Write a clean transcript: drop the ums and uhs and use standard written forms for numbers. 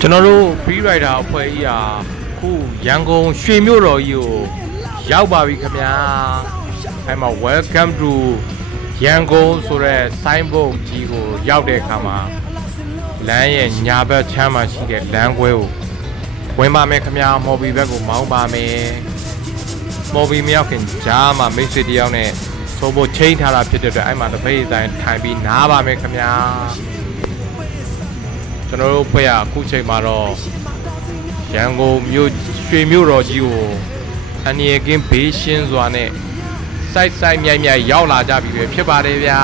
ကျွန်တော်တို့ free rider အဖွဲ့ကြီးဟာခုရန်ကုန်ရွှေမြို့တော်ကြီးကိုရောက်ပါပြီခင်ဗျာအဲ့မှာ welcome to ရန်ကုန်ဆိုတဲ့ sign board ကြီးကိုရောက်တဲ့အခါမှာလမ်းရဲ့ညာဘက်ချမ်းမှာရှိတဲ့လမ်းခွဲကိုဝင်ပါမယ်ခင်ဗျာမော်ဘီဘက်ကိုမောင်းပါမယ်မော်ဘီမရောက်ခင်ကြားမှာမိတ်ဆွေတယောက်နဲ့သို့ဖို့ချိန်ထားတာဖြစ်တဲ့အတွက်အဲ့မှာတပိတ်ဆိုင်ထိုင်ပြီးနားပါမယ်ခင်ဗျာကျွန်တော်တို့ဖွဲ့ရအခုချိန်မှာတော့ရန်ကုန်မြို့ရွှေမြို့တော်ကြီးကိုအန်ရီကင်းဘေးရှင်းစွာနဲ့စိုက်မြိုက်ရောက်လာကြပြီပဲဖြစ်ပါတယ်ဗျာ